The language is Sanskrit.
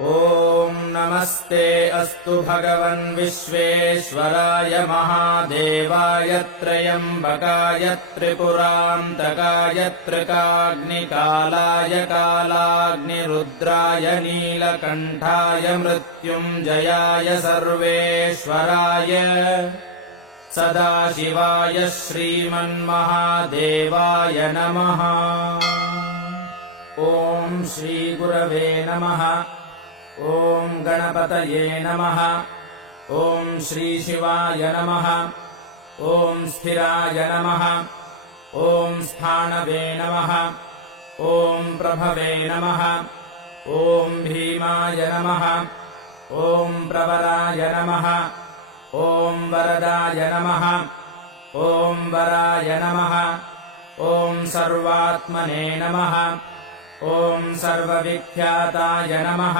ॐ नमस्ते अस्तु भगवन् विश्वेश्वराय महादेवाय त्र्यम्बकाय त्रिपुरान्तकाय त्रिकाग्निकालाय कालाग्निरुद्राय नीलकण्ठाय मृत्युञ्जयाय सर्वेश्वराय सदाशिवाय श्रीमन्महादेवाय नमः। ॐ श्रीगुरवे नमः। ॐ गणपतये नमः। ॐ श्रीशिवाय नमः। ॐ स्थिराय नमः। ॐ स्थाणवे नमः। ॐ प्रभवे नमः। ॐ भीमाय नमः। ॐ प्रवराय नमः। ॐ वरदाय नमः। ॐ वराय नमः। ॐ सर्वात्मने नमः। ॐ सर्वविख्याताय नमः।